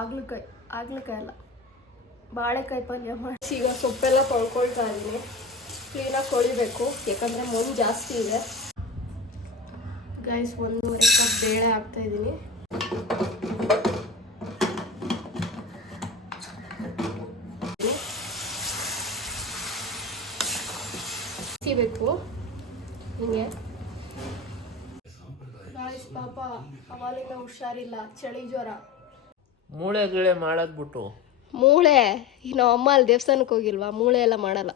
ಆಗ್ಲಕಾಯಿ ಅಲ್ಲ ಬಾಳೆಕಾಯಿ ಪಲ್ಯ ಮಾಡಿ. ಈಗ ಸೊಪ್ಪೆಲ್ಲ ತೊಳ್ಕೊಳ್ತಾ ಇದ್ದೀನಿ. ಕ್ಲೀನಾಗಿ ತೊಳಿಬೇಕು, ಯಾಕಂದರೆ ಮಣ್ಣು ಜಾಸ್ತಿ ಇದೆ. ಗೈಸ್ 1.5 ಕಪ್ ಬೇಳೆ ಹಾಕ್ತಾಯಿದ್ದೀನಿ. ಬೇಕು ಹಿಂಗೆ. ಗಾಯ್ಸ್ ಪಾಪ ಅವಾಲಿನ ಹುಷಾರಿಲ್ಲ, ಚಳಿ ಜ್ವರ, ಮೂಳೆ ಗಿಳೆ ಮಾಡೋದ್ಬಿಟ್ಟು ಮೂಳೆ. ಈಗ ನಾವು ಅಮ್ಮ ಅಲ್ಲಿ ದೇವಸ್ಥಾನಕ್ಕೆ ಹೋಗಿಲ್ವಾ, ಮೂಳೆ ಎಲ್ಲ ಮಾಡಲ್ಲ.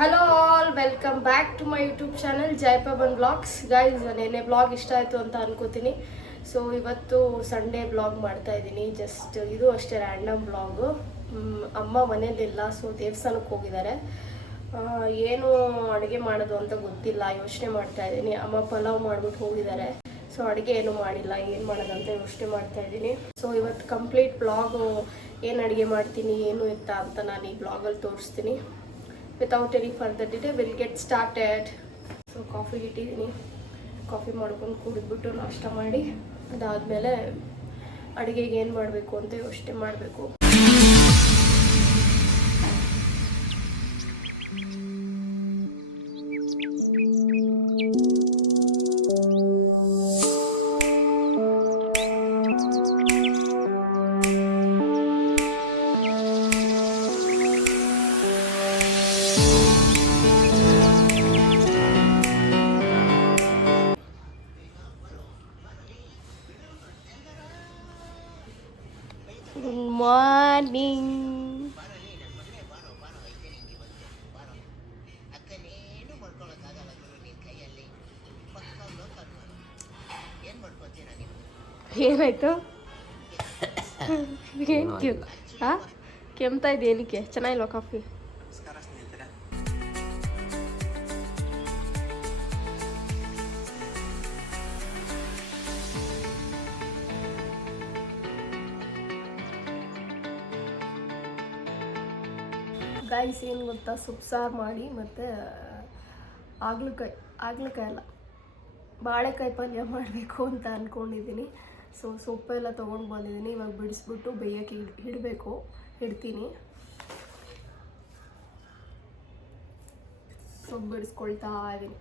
Hello all, welcome back to my YouTube channel Jayapavan vlogs. Guys ನೆನ್ನೆ ಬ್ಲಾಗ್ ಇಷ್ಟ ಆಯಿತು ಅಂತ ಅನ್ಕೋತೀನಿ. ಸೊ ಇವತ್ತು ಸಂಡೇ ಬ್ಲಾಗ್ ಮಾಡ್ತಾ ಇದ್ದೀನಿ. ಜಸ್ಟ್ ಇದು ಅಷ್ಟೇ ರ್ಯಾಂಡಮ್ ಬ್ಲಾಗು. ಅಮ್ಮ ಮನೇಲಿಲ್ಲ, ಸೊ ದೇವಸ್ಥಾನಕ್ಕೆ ಹೋಗಿದ್ದಾರೆ. ಏನು ಅಡುಗೆ ಮಾಡೋದು ಅಂತ ಗೊತ್ತಿಲ್ಲ, ಯೋಚನೆ ಮಾಡ್ತಾ ಇದ್ದೀನಿ. ಅಮ್ಮ ಪಲಾವ್ ಮಾಡ್ಬಿಟ್ಟು ಹೋಗಿದ್ದಾರೆ. ಸೊ ಅಡುಗೆ ಏನು ಮಾಡಿಲ್ಲ, ಏನು ಮಾಡೋದಂತ ಯೋಚನೆ ಮಾಡ್ತಾ ಇದ್ದೀನಿ. ಸೊ ಇವತ್ತು ಕಂಪ್ಲೀಟ್ ಬ್ಲಾಗು ಏನು ಅಡುಗೆ ಮಾಡ್ತೀನಿ, ಏನು ಎತ್ತ ಅಂತ ನಾನು ಈ ಬ್ಲಾಗಲ್ಲಿ ತೋರಿಸ್ತೀನಿ. Without any further delay will get started. So ಕಾಫಿಗೆ ಇಟ್ಟಿದ್ದೀನಿ. ಕಾಫಿ ಮಾಡ್ಕೊಂಡು ಕುಡಿದ್ಬಿಟ್ಟು ನಾಷ್ಟ ಮಾಡಿ ಅದಾದಮೇಲೆ ಅಡುಗೆಗೆ ಏನು ಮಾಡಬೇಕು ಅಂತ ಯೋಚನೆ ಮಾಡಬೇಕು. ಮಾರ್ನಿಂಗ್. ಏನಾಯ್ತು? ಕೆಮ್ತಾ ಇದೆ, ಏನಕ್ಕೆ? ಚೆನ್ನಾಗಿಲ್ವಾ ಕಾಫಿ? ಗೈಸ್ ಏನು ಗೊತ್ತಾ, ಸೊಪ್ಪು ಸಾರು ಮಾಡಿ ಮತ್ತು ಆಗ್ಲಕಾಯಿ ಅಲ್ಲ ಬಾಳೆಕಾಯಿ ಪಲ್ಯ ಮಾಡಬೇಕು ಅಂತ ಅಂದ್ಕೊಂಡಿದ್ದೀನಿ. ಸೊ ಸೊಪ್ಪೆಲ್ಲ ತೊಗೊಂಡು ಬಂದಿದ್ದೀನಿ. ಇವಾಗ ಬಿಡಿಸ್ಬಿಟ್ಟು ಬೇಯೋಕ್ಕೆ ಇಡ್ತೀನಿ. ಸೊಪ್ಪು ಬಿಡಿಸ್ಕೊಳ್ತಾ ಇದ್ದೀನಿ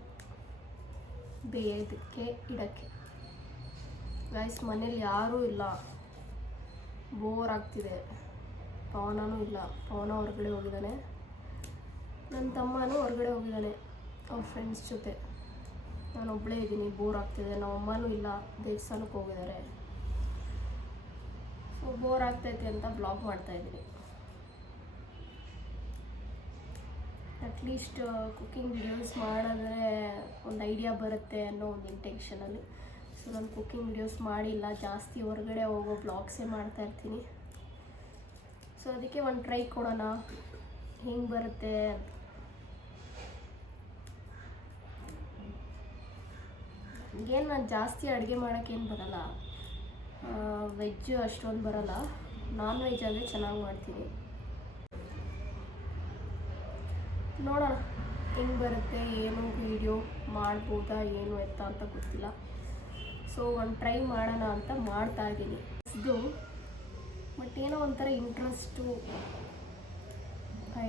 ಬೇಯೋದಕ್ಕೆ ಇಡೋಕ್ಕೆ. ಗೈಸ್ ಮನೇಲಿ ಯಾರೂ ಇಲ್ಲ, ಬೋರ್ ಆಗ್ತಿದೆ. ಪವನೂ ಇಲ್ಲ, ಪವನ ಹೊರಗಡೆ ಹೋಗಿದ್ದಾನೆ. ನನ್ನ ತಮ್ಮನೂ ಹೊರಗಡೆ ಹೋಗಿದ್ದಾನೆ ಅವ್ರ ಫ್ರೆಂಡ್ಸ್ ಜೊತೆ. ನಾನು ಒಬ್ಬಳೇ ಇದ್ದೀನಿ, ಬೋರ್ ಆಗ್ತಿದೆ. ನಮ್ಮ ಅಮ್ಮನೂ ಇಲ್ಲ, ದೇವಸ್ಥಾನಕ್ಕೆ ಹೋಗಿದ್ದಾರೆ. ಸೊ ಬೋರ್ ಆಗ್ತೈತೆ ಅಂತ ಬ್ಲಾಗ್ ಮಾಡ್ತಾಯಿದ್ದೀನಿ. ಅಟ್ಲೀಸ್ಟ್ ಕುಕ್ಕಿಂಗ್ ವಿಡಿಯೋಸ್ ಮಾಡಿದ್ರೆ ಒಂದು ಐಡಿಯಾ ಬರುತ್ತೆ ಅನ್ನೋ ಒಂದು ಇಂಟೆನ್ಷನಲ್ಲಿ. ಸೊ ನಾನು ಕುಕ್ಕಿಂಗ್ ವಿಡಿಯೋಸ್ ಮಾಡಿಲ್ಲ, ಜಾಸ್ತಿ ಹೊರಗಡೆ ಹೋಗೋ ಬ್ಲಾಗ್ಸೇ ಮಾಡ್ತಾಯಿರ್ತೀನಿ. ಸೊ ಅದಕ್ಕೆ ಒಂದು ಟ್ರೈ ಕೊಡೋಣ ಹೆಂಗೆ ಬರುತ್ತೆ ಅಂತ. ಏನು ನಾನು ಜಾಸ್ತಿ ಅಡುಗೆ ಮಾಡೋಕ್ಕೇನು ಬರಲ್ಲ, ವೆಜ್ಜು ಅಷ್ಟೊಂದು ಬರಲ್ಲ. ನಾನ್ ವೆಜ್ ಆದರೆ ಚೆನ್ನಾಗಿ ಮಾಡ್ತೀನಿ. ನೋಡೋಣ ಹೆಂಗೆ ಬರುತ್ತೆ, ಏನು ವೀಡಿಯೋ ಮಾಡ್ಬೋದಾ ಏನು ಎತ್ತ ಅಂತ ಗೊತ್ತಿಲ್ಲ. ಸೊ ಒಂದು ಟ್ರೈ ಮಾಡೋಣ ಅಂತ ಮಾಡ್ತಾಯಿದ್ದೀನಿ. ಇದು ಬಟ್ ಏನೋ ಒಂಥರ ಇಂಟ್ರೆಸ್ಟು,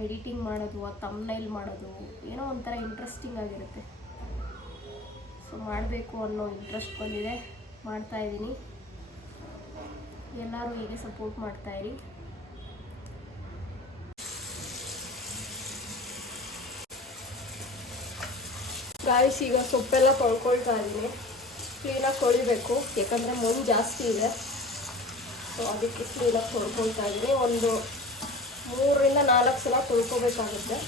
ಎಡಿಟಿಂಗ್ ಮಾಡೋದು, ಆ ಥಂಬ್ನೈಲ್ ಮಾಡೋದು ಏನೋ ಒಂಥರ ಇಂಟ್ರೆಸ್ಟಿಂಗ್ ಆಗಿರುತ್ತೆ. ಸೊ ಮಾಡಬೇಕು ಅನ್ನೋ ಇಂಟ್ರೆಸ್ಟ್ ಬಂದಿದೆ, ಮಾಡ್ತಾಯಿದ್ದೀನಿ. ಎಲ್ಲರೂ ಹೀಗೆ ಸಪೋರ್ಟ್ ಮಾಡ್ತಾಯಿರಿ. ಗಾಯ್ಸ್ ಈಗ ಸೊಪ್ಪೆಲ್ಲ ತೊಳ್ಕೊಳ್ತಾ ಇದ್ದೀನಿ. ಕ್ಲೀನಾಗಿ ತೊಳಿಬೇಕು, ಯಾಕಂದರೆ ಮಣ್ಣು ಜಾಸ್ತಿ ಇದೆ. ಸೊ ಅದಕ್ಕೆ ಕ್ಲೀನಾಗಿ ತೊಳ್ಕೊಳ್ತಾ ಇದ್ದೀನಿ. ಒಂದು 3ರಿಂದ 4 ಸಲ ತೊಳ್ಕೊಬೇಕಾಗುತ್ತೆ.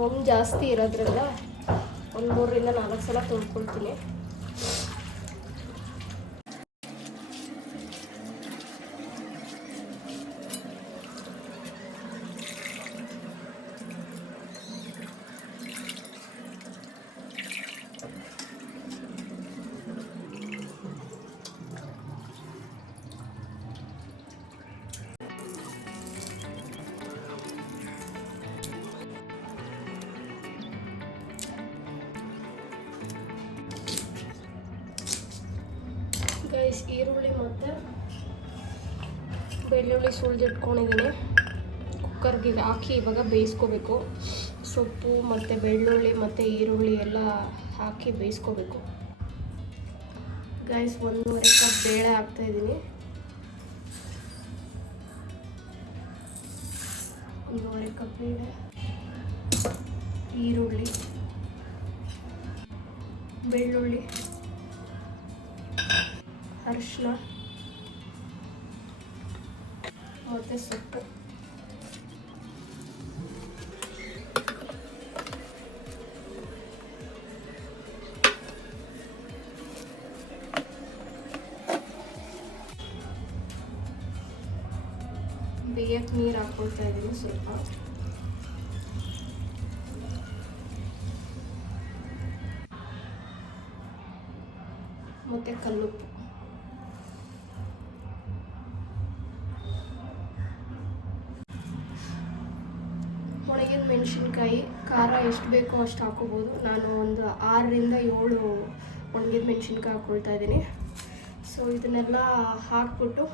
ಮಣ್ಣು ಜಾಸ್ತಿ ಇರೋದ್ರಿಂದ ಒಂದು 3ರಿಂದ 4 ಸಲ ತೊಳ್ಕೊಳ್ತೀನಿ. ಈರುಳ್ಳಿ ಮತ್ತು ಬೆಳ್ಳುಳ್ಳಿ ಸುಳಿದಿಟ್ಕೊಂಡಿದ್ದೀನಿ. ಕುಕ್ಕರ್ಗೆ ಹಾಕಿ ಇವಾಗ ಬೇಯಿಸ್ಕೋಬೇಕು. ಸೊಪ್ಪು ಮತ್ತು ಬೆಳ್ಳುಳ್ಳಿ ಮತ್ತು ಈರುಳ್ಳಿ ಎಲ್ಲ ಹಾಕಿ ಬೇಯಿಸ್ಕೋಬೇಕು. ಗೈಸ್ 1.5 ಕಪ್ ಬೇಳೆ ಹಾಕ್ತಾಯಿದ್ದೀನಿ. 1.5 ಕಪ್ ಬೇಳೆ, ಈರುಳ್ಳಿ, ಬೆಳ್ಳುಳ್ಳಿ, ಅರಿಶಿನ ಮತ್ತು ಸೊಪ್ಪು. ಬೇಯಕ್ಕೆ ನೀರು ಹಾಕ್ಕೊಳ್ತಾ ಇದ್ದೀನಿ ಸ್ವಲ್ಪ. ಮತ್ತು ಕಲ್ಲುಪ್ಪು. ಒಣಗಿದ ಮೆಣಸಿನ್ಕಾಯಿ ಖಾರ ಎಷ್ಟು ಬೇಕೋ ಅಷ್ಟು ಹಾಕೋಬೋದು. ನಾನು ಒಂದು 6ರಿಂದ 7 ಒಣಗಿದ ಮೆಣಸಿನ್ಕಾಯಿ ಹಾಕ್ಕೊಳ್ತಾ ಇದ್ದೀನಿ. ಸೊ ಇದನ್ನೆಲ್ಲ ಹಾಕ್ಬಿಟ್ಟು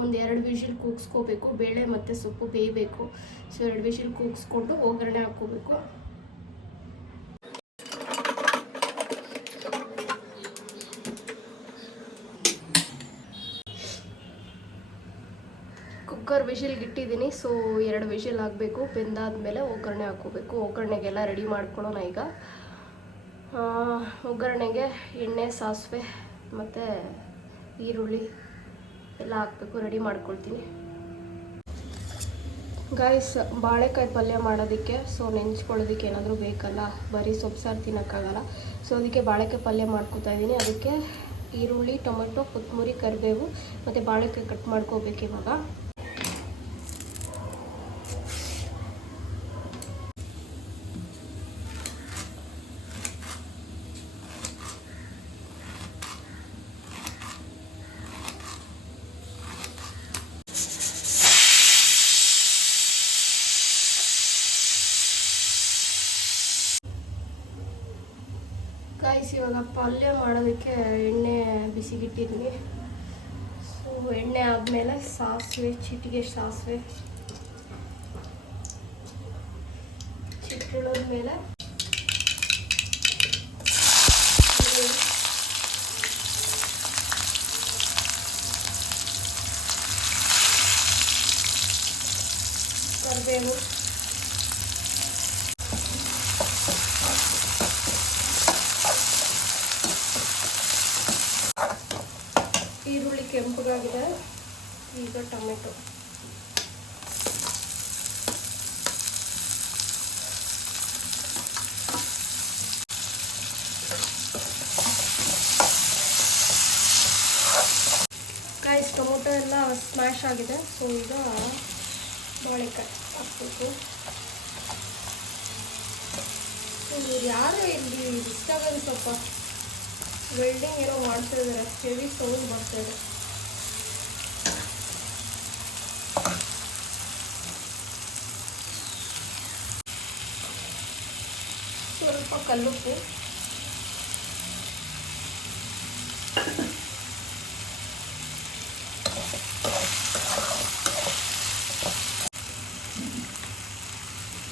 ಒಂದು 2 ವಿಷಿಲ್ ಕೂಗಿಸ್ಕೋಬೇಕು. ಬೇಳೆ ಮತ್ತು ಸೊಪ್ಪು ಬೇಯಬೇಕು. ಸೊ 2 ವಿಷಿಲ್ ಕೂಗಿಸ್ಕೊಂಡು ಒಗ್ಗರಣೆ ಹಾಕ್ಕೋಬೇಕು. ಕುಕ್ಕರ್ ವಿಷಿಲ್ಗೆ ಇಟ್ಟಿದ್ದೀನಿ. ಸೊ 2 ವಿಷಿಲ್ ಆಗಬೇಕು. ಬೆಂದಾದ್ಮೇಲೆ ಒಗ್ಗರಣೆ ಹಾಕ್ಕೋಬೇಕು. ಒಗ್ಗರಣೆಗೆಲ್ಲ ರೆಡಿ ಮಾಡ್ಕೊಳ್ಳೋಣ ಈಗ. ಒಗ್ಗರಣೆಗೆ ಎಣ್ಣೆ, ಸಾಸಿವೆ ಮತ್ತು ಈರುಳ್ಳಿ ಎಲ್ಲ ಹಾಕಬೇಕು. ರೆಡಿ ಮಾಡ್ಕೊಳ್ತೀನಿ. ಗಾಯ್ಸ್, ಬಾಳೆಕಾಯಿ ಪಲ್ಯ ಮಾಡೋದಕ್ಕೆ ನೆಂಚ್ಕೊಳ್ಳೋದಕ್ಕೆ ಏನಾದರೂ ಬೇಕಲ್ಲ, ಬರೀ ಸೊಪ್ಪು ಸಾರು ತಿನ್ನೋಕ್ಕಾಗಲ್ಲ. ಸೊ ಅದಕ್ಕೆ ಬಾಳೆಕಾಯಿ ಪಲ್ಯ ಮಾಡ್ಕೊತಾ ಇದ್ದೀನಿ. ಅದಕ್ಕೆ ಈರುಳ್ಳಿ, ಟೊಮೆಟೊ, ಕೊತ್ತಂಬರಿ, ಕರಿಬೇವು ಮತ್ತು ಬಾಳೆಕಾಯಿ ಕಟ್ ಮಾಡ್ಕೋಬೇಕು ಇವಾಗ. ಗಾಯ್ಸ್, ಇವಾಗ ಪಲ್ಯ ಮಾಡೋದಕ್ಕೆ ಎಣ್ಣೆ ಬಿಸಿಗಿಟ್ಟಿದ್ದೀನಿ. ಸೊ ಎಣ್ಣೆ ಆದಮೇಲೆ ಸಾಸಿವೆ, ಚಿಟಿಗೆ ಸಾಸಿವೆ ಚಿಟ್ಟಿಳೋದ್ಮೇಲೆ ಕರಿಬೇವು, ಈರುಳ್ಳಿ ಕೆಂಪಗಾಗಿದೆ. ಈಗ ಟೊಮೆಟೊ, ಗೈಸ್ ಟೊಮೊಟೊ ಎಲ್ಲ ಸ್ಮ್ಯಾಶ್ ಆಗಿದೆ. ಸೊ ಈಗ ಬಾಳೆಕಾಯಿ ಹಾಕ್ಬೇಕು. ಯಾರು ಇಲ್ಲಿ ಡಿಸ್ಟರ್ಬೆನ್ಸ್, ಸ್ವಲ್ಪ ವೆಲ್ಡಿಂಗ್ ಏನೋ ಮಾಡ್ತಾ ಇದ್ದಾರೆ. ಹೆವಿ ಸೌಂಡ್ ಬರ್ತಾ ಇದೆ. ಸ್ವಲ್ಪ ಕಲ್ಲುಪ್ಪು,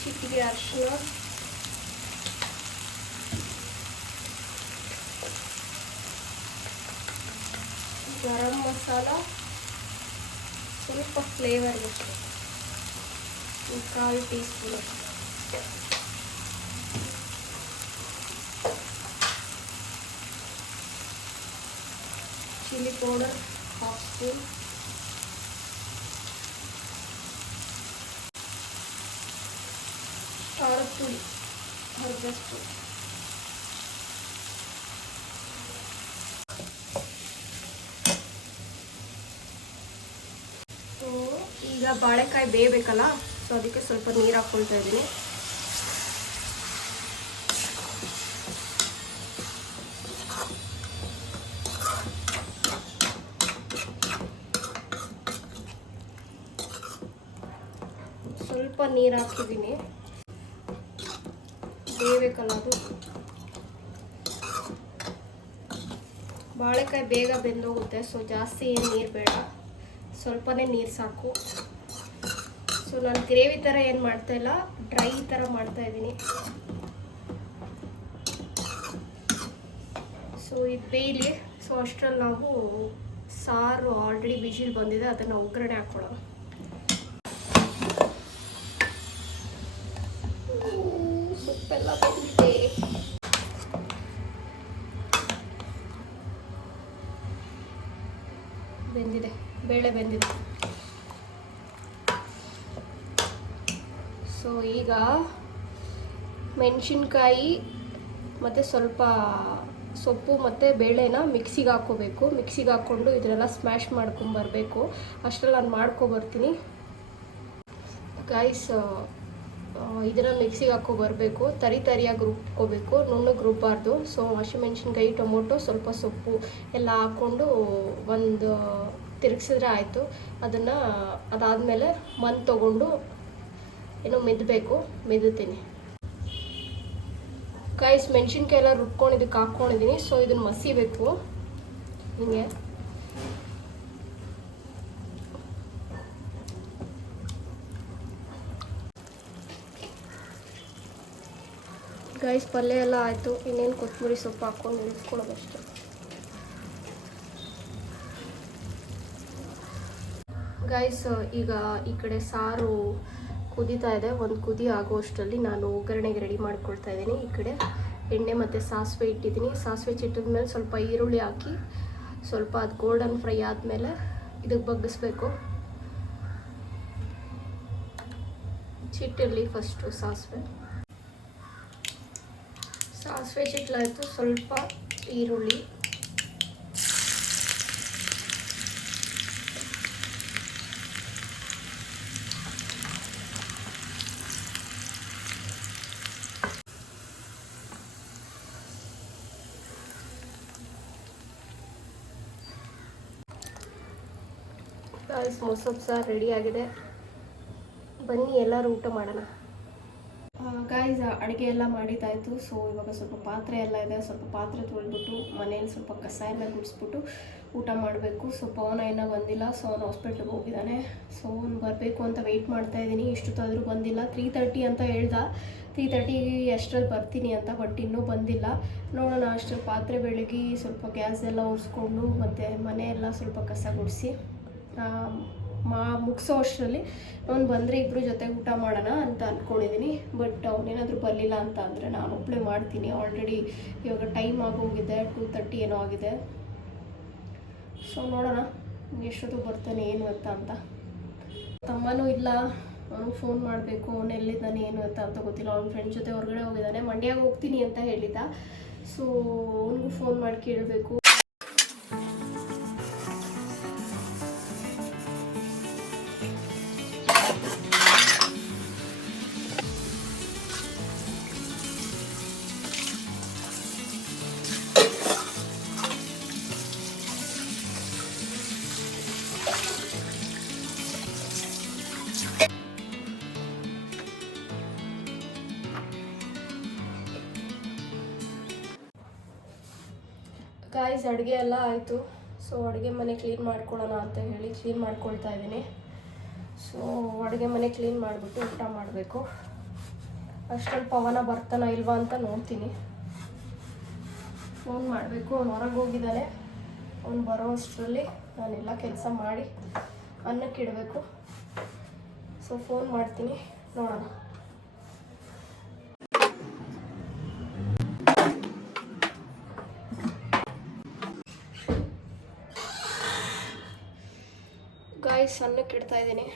ಚಿಟಿಕೆ ಅರಿಶಿನ, ಗರಂ ಮಸಾಲ, ಸ್ವಲ್ಪ ಫ್ಲೇವರ್ಗೆ 1/4 tea spoon, chilli powder 1/2 spoon, ಖಾರದ ಪುಡಿ 1/2 ಸ್ಪೂನ್. ಈಗ ಬಾಳೆಕಾಯಿ ಬೇಯಬೇಕಲ್ಲ, ಸೊ ಅದಕ್ಕೆ ಸ್ವಲ್ಪ ನೀರು ಹಾಕ್ಕೊಳ್ತಾ ಇದ್ದೀನಿ. ಸ್ವಲ್ಪ ನೀರು ಹಾಕಿದ್ದೀನಿ, ಬೇಯಬೇಕಲ್ಲ ಅದು. ಬಾಳೆಕಾಯಿ ಬೇಗ ಬೆಂದೋಗುತ್ತೆ, ಸೊ ಜಾಸ್ತಿ ನೀರು ಬೇಡ, ಸ್ವಲ್ಪನೇ ನೀರು ಸಾಕು. ಸೊ ನಾನು ಗ್ರೇವಿ ಥರ ಏನು ಮಾಡ್ತಾಯಿಲ್ಲ, ಡ್ರೈ ಥರ ಮಾಡ್ತಾಯಿದ್ದೀನಿ. ಸೊ ಇದು ಬೇಯಲಿ. ಸೊ ಅಷ್ಟರಲ್ಲಿ ನಾವು ಸಾರು ಆಲ್ರೆಡಿ ಬಿಸಿಲ್ ಬಂದಿದೆ, ಅದನ್ನು ಒಗ್ಗರಣೆ ಹಾಕ್ಕೊಳ್ಳೋಣ. ಸೊಪ್ಪೆಲ್ಲ ಬಂದಿದೆ. ಬೆಂದಿದೆ, ಬೇಳೆ ಬೆಂದಿದೆ. ಸೊ ಈಗ ಮೆಣಸಿನ್ಕಾಯಿ ಮತ್ತು ಸ್ವಲ್ಪ ಸೊಪ್ಪು ಮತ್ತು ಬೇಳೆನ ಮಿಕ್ಸಿಗೆ ಹಾಕ್ಕೋಬೇಕು. ಮಿಕ್ಸಿಗೆ ಹಾಕ್ಕೊಂಡು ಇದನ್ನೆಲ್ಲ ಸ್ಮ್ಯಾಶ್ ಮಾಡ್ಕೊಂಬರ್ಬೇಕು. ಅಷ್ಟರಲ್ಲಿ ನಾನು ಮಾಡ್ಕೊಬರ್ತೀನಿ ಗೈಸ್. ಇದನ್ನು ಮಿಕ್ಸಿಗೆ ಹಾಕ್ಕೊಬರ್ಬೇಕು, ತರಿಯಾಗಿ ರುಬ್ಕೋಬೇಕು, ನುಣ್ಣಗೆ ರುಬ್ಬಾರ್ದು. ಸೊ ಹಸಿಮೆಣ್ಸಿನ್ಕಾಯಿ, ಟೊಮೊಟೊ, ಸ್ವಲ್ಪ ಸೊಪ್ಪು ಎಲ್ಲ ಹಾಕ್ಕೊಂಡು ಒಂದು ತಿರುಗಿಸಿದ್ರೆ ಆಯಿತು. ಅದಾದಮೇಲೆ ತೊಗೊಂಡು ಏನೋ ಮೆದ್ದಬೇಕು, ಮೆದ್ದುತ್ತೀನಿ ಗೈಸ್. ಮೆಣಸಿನ್ಕಾಯಿ ಎಲ್ಲ ರುಬ್ಕೊಂಡು ಇದಕ್ಕೆ ಹಾಕ್ಕೊಂಡಿದ್ದೀನಿ. ಸೊ ಇದನ್ನು ಮಸಿಬೇಕು ಹಿಂಗೆ. ಗೈಸ್ ಪಲ್ಯ ಎಲ್ಲ ಆಯಿತು, ಇನ್ನೇನು ಕೊತ್ತಂಬರಿ ಸೊಪ್ಪು ಹಾಕ್ಕೊಂಡು ನಿಲ್ಲಿಸ್ಕೊಳ್ಳೋದಷ್ಟೇ. ಗೈಸ್ ಈಗ ಈ ಕಡೆ ಸಾರು ಕುದೀತಾ ಇದೆ. ಒಂದು ಕುದಿ ಆಗೋಷ್ಟರಲ್ಲಿ ನಾನು ಒಗ್ಗರಣೆಗೆ ರೆಡಿ ಮಾಡ್ಕೊಳ್ತಾ ಇದ್ದೀನಿ. ಈ ಕಡೆ ಎಣ್ಣೆ ಮತ್ತು ಸಾಸಿವೆ ಇಟ್ಟಿದ್ದೀನಿ. ಸಾಸಿವೆ ಚಿಟ್ಟಿದ ಮೇಲೆ ಸ್ವಲ್ಪ ಈರುಳ್ಳಿ ಹಾಕಿ ಸ್ವಲ್ಪ ಅದು ಗೋಲ್ಡನ್ ಫ್ರೈ ಆದಮೇಲೆ ಇದಕ್ಕೆ ಬಗ್ಗಿಸ್ಬೇಕು. ಚಿಟ್ಟಿರಲಿ ಫಸ್ಟು ಸಾಸಿವೆ ಚಿಟ್ಲಾಯಿತು. ಸ್ವಲ್ಪ ಈರುಳ್ಳಿ, ಮೊಸರು ಸಾರು ರೆಡಿ ಆಗಿದೆ. ಬನ್ನಿ ಎಲ್ಲರೂ ಊಟ ಮಾಡೋಣ. ಗಾಯ್ಸ್ ಅಡುಗೆ ಎಲ್ಲ ಮಾಡಿದ್ದಾಯಿತು. ಸೊ ಇವಾಗ ಸ್ವಲ್ಪ ಪಾತ್ರೆ ಎಲ್ಲ ಇದೆ, ಸ್ವಲ್ಪ ಪಾತ್ರೆ ತೊಳ್ಬಿಟ್ಟು ಮನೇಲಿ ಸ್ವಲ್ಪ ಕಸ ಎಲ್ಲ ಗುಡಿಸ್ಬಿಟ್ಟು ಊಟ ಮಾಡಬೇಕು. ಸೊ ಪವನ ಇನ್ನೂ ಬಂದಿಲ್ಲ. ಸೊ ಅವನು ಹಾಸ್ಪಿಟ್ಲಿಗೆ ಹೋಗಿದ್ದಾನೆ. ಸೊ ಅವ್ನು ಬರಬೇಕು ಅಂತ ವೆಯ್ಟ್ ಮಾಡ್ತಾಯಿದ್ದೀನಿ. ಇಷ್ಟೊತ್ತಾದರೂ ಬಂದಿಲ್ಲ. 3:30 ಅಂತ ಹೇಳ್ದ, 3:30 ಅಷ್ಟರಲ್ಲಿ ಬರ್ತೀನಿ ಅಂತ, ಬಟ್ ಇನ್ನೂ ಬಂದಿಲ್ಲ. ನೋಡೋಣ. ಅಷ್ಟರಲ್ಲಿ ಪಾತ್ರೆ ಬೆಳಗಿ ಸ್ವಲ್ಪ ಗ್ಯಾಸ್ ಎಲ್ಲ ಒರೆಸ್ಕೊಂಡು ಮತ್ತು ಮನೆಯೆಲ್ಲ ಸ್ವಲ್ಪ ಕಸ ಗುಡಿಸಿ ಮುಗಿಸೋ ಅಷ್ಟರಲ್ಲಿ ಅವ್ನು ಬಂದರೆ ಇಬ್ಬರು ಜೊತೆಗೆ ಊಟ ಮಾಡೋಣ ಅಂತ ಅಂದ್ಕೊಂಡಿದ್ದೀನಿ. ಬಟ್ ಅವನೇನಾದರೂ ಬರಲಿಲ್ಲ ಅಂತ ಅಂದರೆ ನಾನು ಒಬ್ಬಳೇ ಮಾಡ್ತೀನಿ. ಆಲ್ರೆಡಿ ಇವಾಗ ಟೈಮ್ ಆಗೋಗಿದೆ, 2:30 ಏನೋ ಆಗಿದೆ. ಸೊ ನೋಡೋಣ ಎಷ್ಟೊತ್ತು ಬರ್ತಾನೆ ಏನು ಅಂತ. ತಮ್ಮನೂ ಇಲ್ಲ, ಅವನಿಗೆ ಫೋನ್ ಮಾಡಬೇಕು. ಅವನು ಎಲ್ಲಿದ್ದಾನೆ ಏನು ಅಂತ ಗೊತ್ತಿಲ್ಲ. ಅವ್ನ ಫ್ರೆಂಡ್ ಜೊತೆ ಹೊರಗಡೆ ಹೋಗಿದ್ದಾನೆ. ಮಂಡ್ಯಗೆ ಹೋಗ್ತೀನಿ ಅಂತ ಹೇಳಿದ್ದ. ಸೊ ಅವನಿಗೂ ಫೋನ್ ಮಾಡಿ ಕೇಳಬೇಕು. ಗಾಯ್ಸ್ ಅಡುಗೆ ಎಲ್ಲ ಆಯಿತು. ಸೊ ಅಡುಗೆ ಮನೆ ಕ್ಲೀನ್ ಮಾಡ್ಕೊಳ್ಳೋಣ ಅಂತ ಹೇಳಿ ಕ್ಲೀನ್ ಮಾಡ್ಕೊಳ್ತಾ ಇದ್ದೀನಿ. ಸೊ ಅಡುಗೆ ಮನೆ ಕ್ಲೀನ್ ಮಾಡಿಬಿಟ್ಟು ಊಟ ಮಾಡಬೇಕು. ಅಷ್ಟರಲ್ಲಿ ಪವನ ಬರ್ತಾನ ಇಲ್ವಾ ಅಂತ ನೋಡ್ತೀನಿ. ಫೋನ್ ಮಾಡಬೇಕು. ಅವ್ನು ಹೊರಗೆ ಹೋಗಿದ್ದಾನೆ. ಅವ್ನು ಬರೋ ಅಷ್ಟರಲ್ಲಿ ನಾನೆಲ್ಲ ಕೆಲಸ ಮಾಡಿ ಅನ್ನಕ್ಕೆ ಇಡಬೇಕು. ಸೊ ಫೋನ್ ಮಾಡ್ತೀನಿ, ನೋಡೋಣ. ಗಾಯ್ಸ್ ಅನ್ನಕ್ಕೆ ಇಡ್ತಾ ಇದ್ದೀನಿ.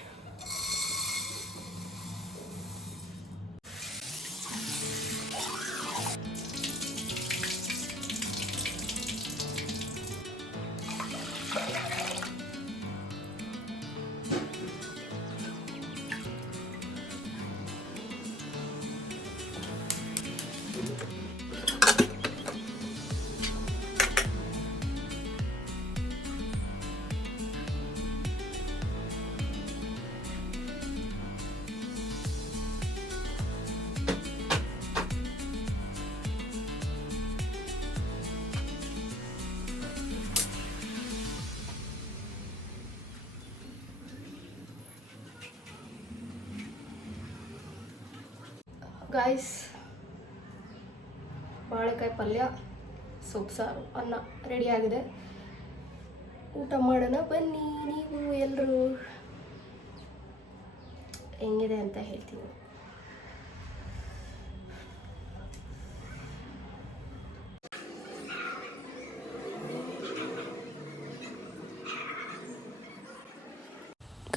ಗಾಯ್ಸ್, ಬಾಳೆಕಾಯಿ ಪಲ್ಯ, ಸೊಪ್ಪು ಸಾರು, ಅನ್ನ ರೆಡಿಯಾಗಿದೆ. ಊಟ ಮಾಡೋಣ ಬನ್ನಿ. ನೀವು ಎಲ್ಲರೂ ಹೆಂಗಿದೆ ಅಂತ ಹೇಳ್ತೀನಿ.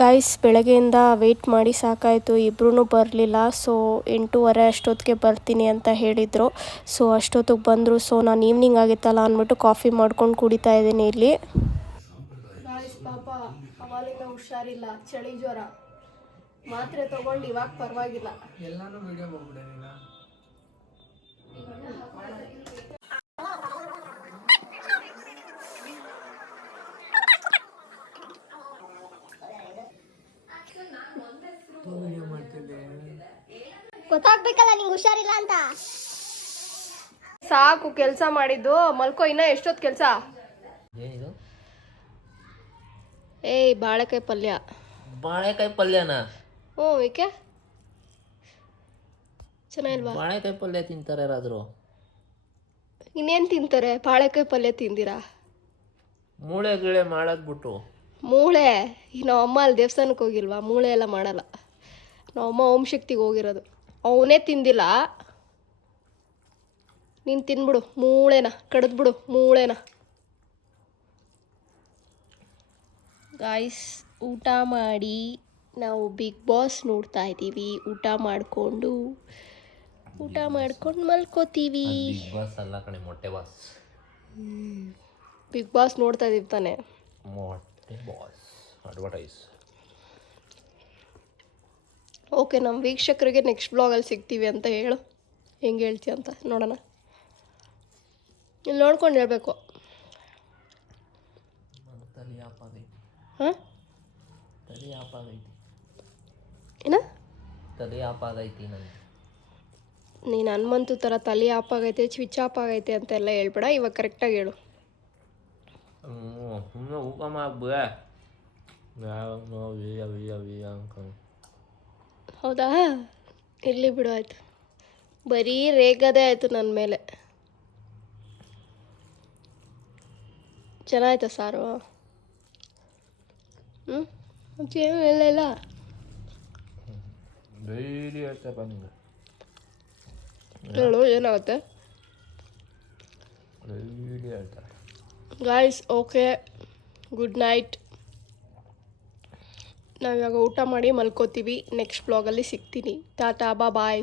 ಗೈಸ್, ಬೆಳಗ್ಗೆಯಿಂದ ವೆಯ್ಟ್ ಮಾಡಿ ಸಾಕಾಯಿತು, ಇಬ್ಬರೂ ಬರಲಿಲ್ಲ. ಸೊ 8:30 ಅಷ್ಟೊತ್ತಿಗೆ ಬರ್ತೀನಿ ಅಂತ ಹೇಳಿದರು. ಸೊ ಅಷ್ಟೊತ್ತಿಗೆ ಬಂದರು. ಸೊ ನಾನು ಈವ್ನಿಂಗ್ ಆಗಿತ್ತಲ್ಲ ಅಂದ್ಬಿಟ್ಟು ಕಾಫಿ ಮಾಡ್ಕೊಂಡು ಕುಡಿತಾ ಇದ್ದೀನಿ ಇಲ್ಲಿ. ಗಾಯ್ಸ್, ಪಾಪ ಅವಾಲಿಂದ ಹುಷಾರಿಲ್ಲ, ಚಳಿ ಜ್ವರ, ಮಾತ್ರೆ ತಗೊಂಡು ಇವಾಗ ಪರವಾಗಿಲ್ಲ. ಎಲ್ಲಾನು ವಿಡಿಯೋ ಮಾಡ್ಬಿಡೇನಿಲ್ಲ. ಗೊತ್ತಾಗ್ಬೇಕಲ್ಲ ನಿಂಗೆ ಹುಷಾರಿಲ್ಲ ಅಂತ. ಸಾಕು ಕೆಲಸ ಮಾಡಿದ್ದು, ಮಲ್ಕೋ. ಇನ್ನ ಎಷ್ಟೊತ್ತು ಕೆಲಸ? ಏನಿದು? ಏಯ್, ಬಾಳೆಕಾಯಿ ಪಲ್ಯ. ಬಾಳೆಕಾಯಿ ಪಲ್ಯನಾ? ಹ್ಞೂ, ಏಕೆ ಚೆನ್ನಾಗಿಲ್ವಾ? ಬಾಳೆಕಾಯಿ ಪಲ್ಯ ತಿಂತಾರೆ ಯಾರಾದ್ರು? ಇನ್ನೇನು ತಿಂತಾರೆ? ಬಾಳೆಕಾಯಿ ಪಲ್ಯ ತಿಂದಿರಾ? ಮೂಳೆ ಗಿಳೆ ಮಾಡೋದ್ಬಿಟ್ಟು. ಮೂಳೆ ನಮ್ಮ ಅಮ್ಮ ಅಲ್ಲಿ ದೇವಸ್ಥಾನಕ್ಕೆ ಹೋಗಿಲ್ವಾ? ಮೂಳೆ ಎಲ್ಲ ಮಾಡಲ್ಲ. ನಮ್ಮಮ್ಮ ಓಂ ಶಕ್ತಿಗೆ ಹೋಗಿರೋದು. ಅವನೇ ತಿಂದಿಲ್ಲ, ನೀನು ತಿನ್ಬಿಡು ಮೂಳೆನ, ಕಡಿದ್ಬಿಡು ಮೂಳೆನ. ಗಾಯ್ಸ್, ಊಟ ಮಾಡಿ ನಾವು ಬಿಗ್ ಬಾಸ್ ನೋಡ್ತಾ ಇದ್ದೀವಿ. ಊಟ ಮಾಡಿಕೊಂಡು ಮಲ್ಕೋತೀವಿ. ಬಿಗ್ ಬಾಸ್ ಅಲ್ಲ ಕಣೆ, ಮೊಟ್ಟೆ ಬಾಸ್. ಬಿಗ್ ಬಾಸ್ ನೋಡ್ತಾ ಇದ್ದೀವಿ ತಾನೆ. ಮೊಟ್ಟೆ ಬಾಸ್ ಅಡ್ವರ್ಟೈಸ್. ಓಕೆ, ನಮ್ಮ ವೀಕ್ಷಕರಿಗೆ ನೆಕ್ಸ್ಟ್ ಬ್ಲಾಗಲ್ಲಿ ಸಿಗ್ತೀವಿ ಅಂತ ಹೇಳು. ಹೆಂಗೆ ಹೇಳ್ತೀಯ ಅಂತ ನೋಡೋಣ. ಇಲ್ಲಿ ನೋಡ್ಕೊಂಡು ಹೇಳಬೇಕು. ತಲೆ ಆಪಾಗೈತಿ. ಹಾಂ, ತಲೆ ಆಪಾಗೈತಿ. ಏನ? ತಲೆ ಆಪಾಗೈತಿ ನನಗೆ. ನೀನು ಹನುಮಂತು ಥರ ತಲೆ ಆಪಾಗೈತೆ, ಸ್ವಿಚ್ ಆಫ್ ಆಗೈತೆ ಅಂತೆಲ್ಲ ಹೇಳ್ಬೇಡ. ಇವಾಗ ಕರೆಕ್ಟಾಗಿ ಹೇಳು. ಸುಮ್ಮನೆ ಊಟ ಮಾಡ್ಬಿಡ. ಹೌದಾ? ಇರಲಿ ಬಿಡು, ಆಯಿತು. ಬರೀ ರೇಗದೇ ಆಯಿತು ನನ್ನ ಮೇಲೆ. ಚೆನ್ನಾಯ್ತಾ ಸಾರು? ಏನು ಇಲ್ಲ. ಡೈಲಿ ಹೇಳ್ತಪ್ಪ ನಿಂಗೆ. ಹೇಳು, ಏನಾಗುತ್ತೆ? ಡೈಲಿ ಹೇಳ್ತಾರೆ. Guys, okay, good night. ನಾವಿವಾಗ ಊಟ ಮಾಡಿ ಮಲ್ಕೋತೀವಿ. ನೆಕ್ಸ್ಟ್ ಬ್ಲಾಗಲ್ಲಿ ಸಿಗ್ತೀನಿ. ಟಾಟಾ, ಬಾಯ್.